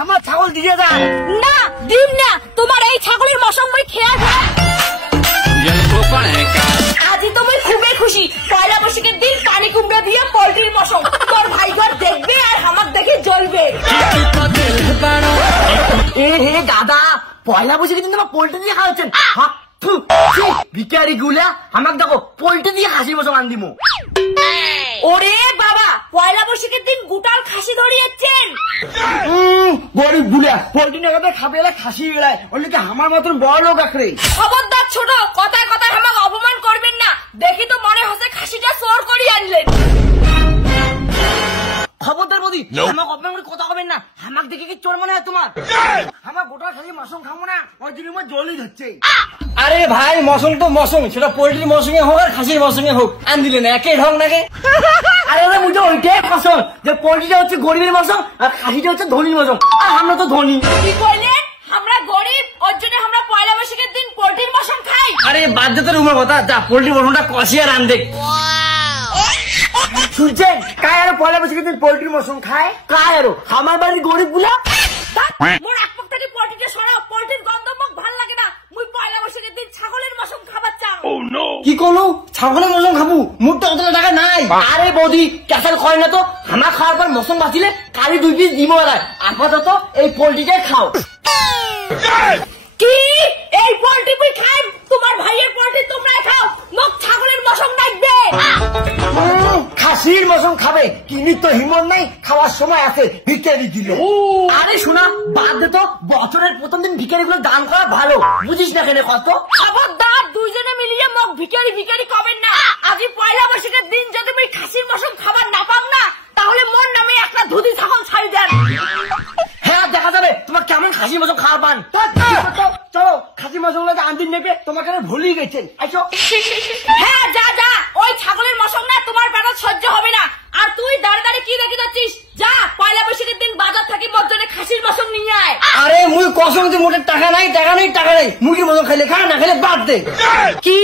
আমার ছাগল দিয়ে যা। না দিম না, তোমার এই ছাগলের মশং মই খেয়া যায়। আজি তুমি খুবই খুশি, পয়লা বৈশাখের দিন পানি কুমড়া দিয়ে পোল্ট্রির মশং তোর ভাই ঘর দেখবে আর আমার দেখে জ্বলবে। এ হে দাদা, পয়লা বৈশাখের দিন তোমার পোল্ট্রি দিয়ে খাওয়াচ্ছেন? ভিখারি গুলা আমাকে দেখো পোল্ট্রি দিয়ে খাসির মশং আন দিমু। ওরে বাবা, পয়লা বৈশাখের দিন গুটাল খাসি ধরিয়েছেন। গরিব গুলা পোল্ট্রি না খাবে এলা খাসি গেলায়, ওর আমার মতন বড় লোক আখড়ে। খবরদার ছোট, কথায় কথায় আমাকে অপমান করবেন না। দেখি তো মনে হচ্ছে খাসিটা চোর করে আনলেন। খবরদার বৌদি, আমাকে অপমান করে কথা হবেন না। আমাকে দেখে কি চোর মনে হয় তোমার? আমার গোটা খাসি মশং খাবো না, ওই দিন আমার জলই ধরছে। আরে ভাই, মশং তো মশং, সেটা পোল্ট্রির মশঙে হোক আর খাসির মশঙে হোক, আন দিলেন একই ঢং নাকি? আরে মুঝে ওইটাই পছন্দ যে পোল্ট্রিটা হচ্ছে গরিবের মশং আর খাসিটা হচ্ছে ধনীর মশং, আর আমরা তো ধনী। কি কইলেন? আমরা গরিব, ওর জন্য আমরা পয়লা বৈশাখের দিন পোল্ট্রির মশং খাই? আরে বাদ দে তোর উমার কথা, যা পোল্ট্রির মশংটা কষিয়ে রান দেখ। শুনছেন, কায় আরো পয়লা বৈশাখের দিন পোল্ট্রির মশং খায়? কায় আরো আমার বাড়ির গরিব গুলা। মোর এক পক্ষ থেকে পোল্ট্রিটা সরাও, পোল্ট্রির গন্ধ মুখ ভাল লাগে না। মুই পয়লা বৈশাখের দিন ছাগলের মশং খাবার চাও। কি করলো? ছাগলের মশং খাবো? মোর তো অতটা টাকা নাই। আরে বৌদি, ক্যাসাল করে না তো, আমার খাওয়ার পর মশং বাঁচিলে কালি 2 পিস দিমো এলায়। আপাতত এই পোল্ট্রিটাই খাও। কি এই পোল্ট্রি মুই খাই? তোমার ভাইয়ের পোল্ট্রি তোমরাই খাও, মুখ ছাগলের মশং ডাকবে। খাসির মশং খাবে, কিনি তো হিমন নাই, খাওয়ার সময় আছে, ভিখারি দিল। আরে শোনা, বাদ দে তো, বছরের প্রথম দিন ভিখারি গুলো দান করা ভালো, বুঝিস না কেন কত? খবরদার, দুইজনে মিলিয়ে মুখ ভিখারি ভিখারি কবেন না। আজি পয়লা বৈশাখের দিন যদি তুমি খাসির মশং খাবার না পাও না, তাহলে মোর নামে একটা ধুতি ছাগল ছাড়ি দেন। হ্যাঁ, দেখা যাবে তোমার কেমন খাসি মশং খাওয়া পান। চলো, খাসি মশং আনদিন নেবে, তোমাকে ভুলিয়ে গেছেন। আইসো। হ্যাঁ, যা যা, ওই ছাগলের মশং না তোমার পেটে সহ্য হবে না। আর তুই দাঁড়ে দাঁড়িয়ে কি দেখি যাচ্ছিস? যা, পয়লা বৈশাখের দিন বাজার থাকি মোর জন্য খাসির মশং নিয়ে আয়। আরে মুই কসম যে মোটের টাকা নাই, টাকা নেই, টাকা নেই। মুরগির মশং খাইলে খা, না খাইলে বাদ দে। কি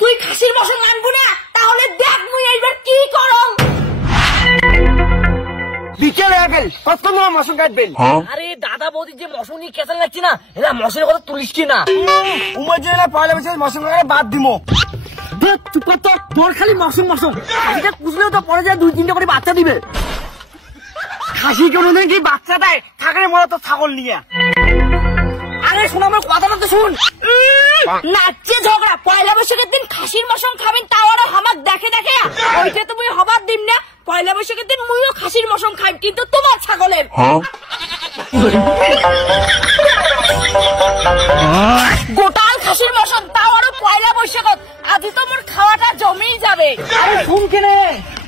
তুই খাসির মশং আনবো না? তাহলে দেখ মুই এইবার কি করম। বিকেল হয়ে গেল, কতক্ষণ মশং কাটবেন? আরে দাদা বৌদি, যে মশং নিয়ে কেঁচা লাগছি না, এরা মশার কথা তুলিস কি না? উমার যে পয়লা বৈশাখে মশং বাদ দিমো। তোর খালি মশং মশং, খাসিটা পুষলেও তো পরে যায় 2-3টা করে বাচ্চা দিবে। খাসি কোনোদিন কি বাচ্চা দেয়? থাকলে মনে তো ছাগল নিয়ে। আরে শোন, আমার কথাটা তো শুন। নাচছে ঝগড়া, পয়লা বৈশাখের দিন খাসির মশং খাবেন, তাও আরো হামাক দেখে দেখে। ওইটা তুমি হবার দিন না। পয়লা বৈশাখের দিন মুইও খাসির মশং খাই, কিন্তু তোমার ছাগলের। গোটাল খাসির মশং, তাও আরো পয়লা বৈশাখত। আজ তো মোর খাওয়াটা জমেই যাবে। আরে শুন কেনে,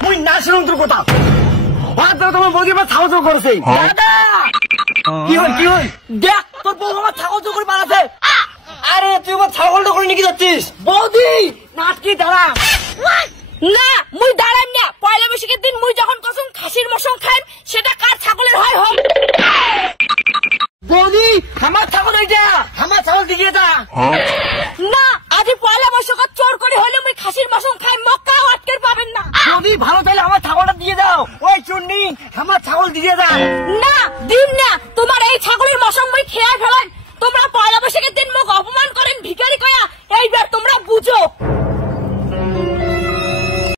মুই না শুনুন তোর কথা। তোমার বৌদি আমার ছাগল চোর করেছে। দাদা কি হল, কি হল? দেখ, তোর বউ আমার ছাগল চোর করে পালাছে। আরে তুই আমার ছাগলটা করে নিয়ে যাচ্ছিস? বৌদি নাটকি দাঁড়া। না,